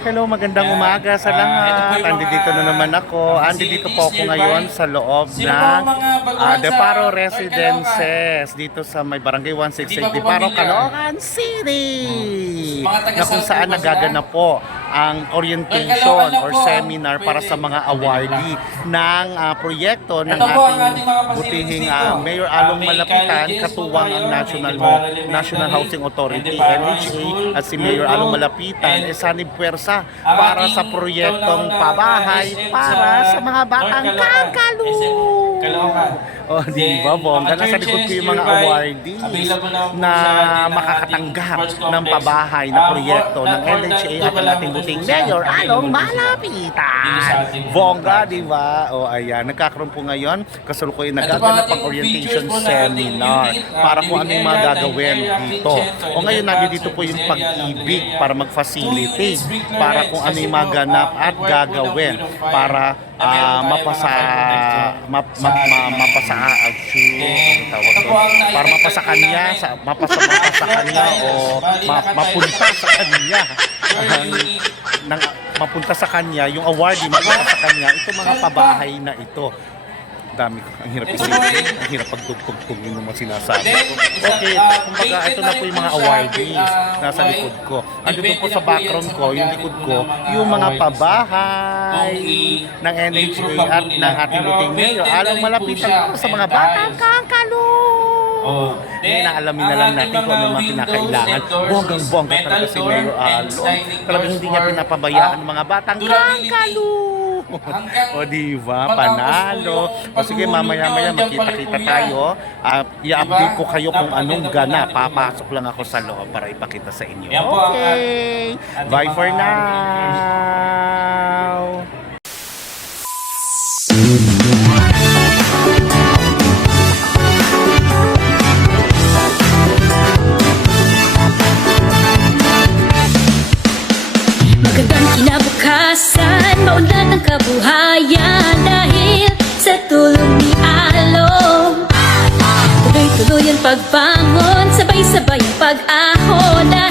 Hello, magandang umaga sa lahat. Andito na naman ako. Andito po ako ngayon sa loob ng Deparo Residences dito sa may Barangay 168 Deparo, Caloocan City, na kung saan nagaganap po ang orientation or seminar para sa mga awardee ng proyekto ng ating butihing Mayor Along Malapitan, katuwang ang National Housing Authority, NHA, at si Mayor Along Malapitan sanib puwersa para sa proyektong pabahay para sa mga batang kangkalu. O, di ba, bongga? Nasa likod ko yung mga awardees na makakatanggap ng pabahay na proyekto ng NHA at ang ating buting Mayor Along Malapitan. Bongga, di ba? O, ayan. Nagkakaroon po ngayon, kasalukuyan nagaganap ang orientation seminar para kung ano yung mga gagawin dito. O ngayon, nandito po yung pag-ibig para mag-facilitate para kung ano yung maganap at gagawin para mapasa mapunta sa kanya yung awardee, mapunta sa kanya ito mga pabahay na ito. Dami ko, ang hirap isipin, ang hirap pagtugtog yung mga sinasabi ko. Okay, kumbaga ito na po yung mga awardees nasa likod ko. Andito po sa background ko, yung likod ko, yung mga pabahay ng NHA at ng ating buting Mayor Along Malapitan sa mga batang kangkalu. Ngayon naalamin na lang natin kung ano yung mga kinakailangan. Bonggang-bongga talaga si Mayor Along. Talagang hindi niya pinapabayaan ng mga batang kangkalu. O diba, panalo. O sige, mamaya-maya makita-kita tayo. I-update ko kayo kung anong gana. Papasok lang ako sa loob para ipakita sa inyo. Okay, bye for now. Magandang kinabukasan, maunlad ang kabuhayan dahil sa tulong ni Along. Tuloy-tuloy ang pagbangon, sabay-sabay ang pag-ahon.